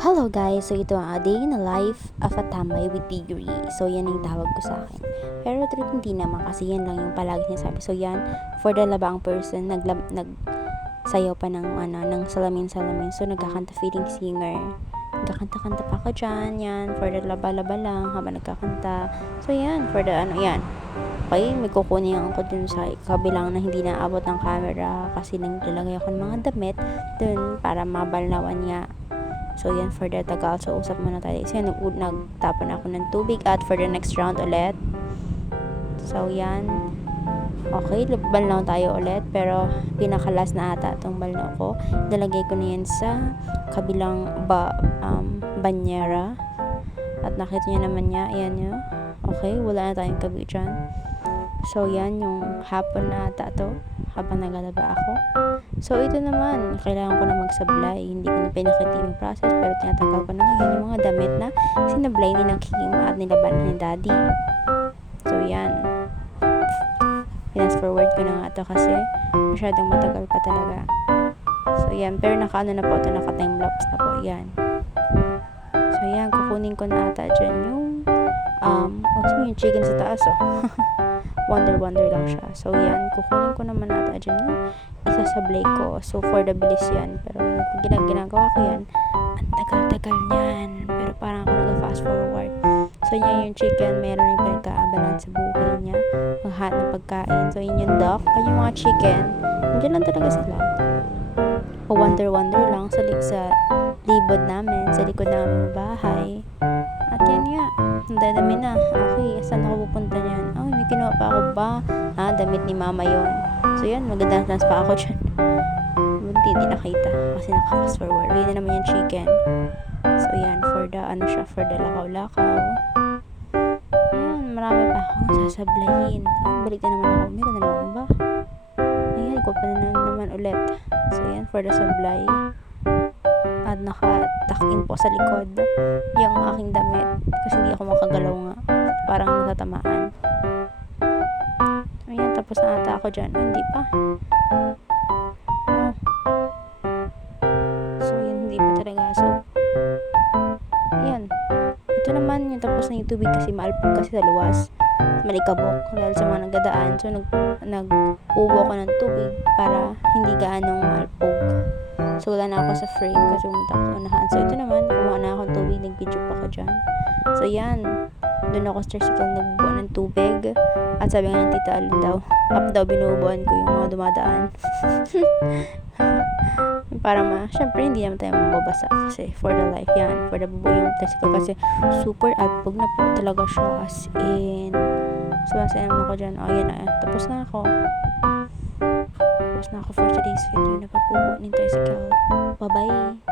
Hello guys! So ito ang A Day in the Life of a Tambay with Degree. So yan yung tawag ko sa akin. Pero truth hindi naman kasi yan lang yung palagi niya sabi. So yan, for the labang person, nagsayaw pa ng salamin-salamin. So nagkakanta feeling singer. Nagkakanta-kanta pa ako dyan. Yan, for the laba-laba lang habang nagkakanta. So yan, for the yan. Okay, may kukunin ako dun sa kabilang na hindi naabot ng camera kasi naglalagay ako ng mga damit dun para mabalnawan niya. So, yan for the Tagal. So, usap muna tayo. So, yan, nagtapon ako ng tubig at for the next round ulit. So, yan. Okay, balnaw tayo ulit. Pero, pinakalas na ata itong balnaw ko. Nalagay ko na yan sa kabilang banyera. At nakita niya naman niya. Ayan nyo. Okay, wala na tayong gabi dyan. So, yan, yung hapon na ata to habang naglalaba ako. So, ito naman, kailangan ko na magsablay. Hindi ko na pinakita yung process, pero tinatanggal ko na ngayon yung mga damit na sinablay ni ng Kim at nilaban ni Daddy. So, yan. Fast forward ko na nga ito kasi masyadong matagal pa talaga. So, yan. Pero naka-ano na po ito, naka-timelapse na po. Yan. So, yan. Kukunin ko na ata dyan yung yung chicken sa taas, oh. Wonder lang siya. So, yan. Kukunin ko naman ata dyan yung isasablay ko. So, for the bilis yan. Pero, yung ginagawa ko yan, ang tagal-tagal niyan. Pero, parang ako nag-fast forward. So, yan yung chicken. Meron yung pinagkaabalan sa buhay niya. Lahat ng pagkain. So, yun yung duck. Kaya yung mga chicken, nandiyan lang talaga sila. O, wonder lang sa libod namin, sa likod namin bahay. At yan nga, ang dadami na. Okay, saan ako pupunta niyan? Ay, may kinuha pa ako ba? Damit ni mama yon. So yan, magdadance pa ako dyan. Hindi nakita kasi naka-fast forward. Ayun na naman yung chicken. So yan, for the lakaw-lakaw. Yan, marami pa akong sasablayin. Balik na naman ako. Meron na naman ba? Ayan, ko pa na naman ulit. So yan, for the sablay. At naka-tuck-in po sa likod yung aking damit kasi hindi ako makagalaw nga, parang natatamaan. Ayan, tapos na ata ako dyan. Hindi pa. So yun, hindi pa talaga. So ayan, ito naman yung tapos na yung tubig kasi maalpog kasi sa luwas, malikabok dahil sa mga nagdadaan. So nag-ubo ko ng tubig para hindi gaanong maalpog. So, wala na ako sa frame kasi pumunta ako sa unahan. So, ito naman, kumuha na akong tubig, nag-video pa ko dyan. So, yan. Doon ako sa tricycle, nagbubuan ng tubig. At sabi nga ng tita Alin daw, up daw, binubuan ko yung mga dumadaan. Para syempre, hindi naman tayo mababasa kasi for the life yan. For the bubuo yung tricycle kasi super alpog na po talaga siya as in. So, masaya naman ako dyan. Oh, yan na. Tapos na ako for today's video. Napapubo ng tricycle. Bye-bye!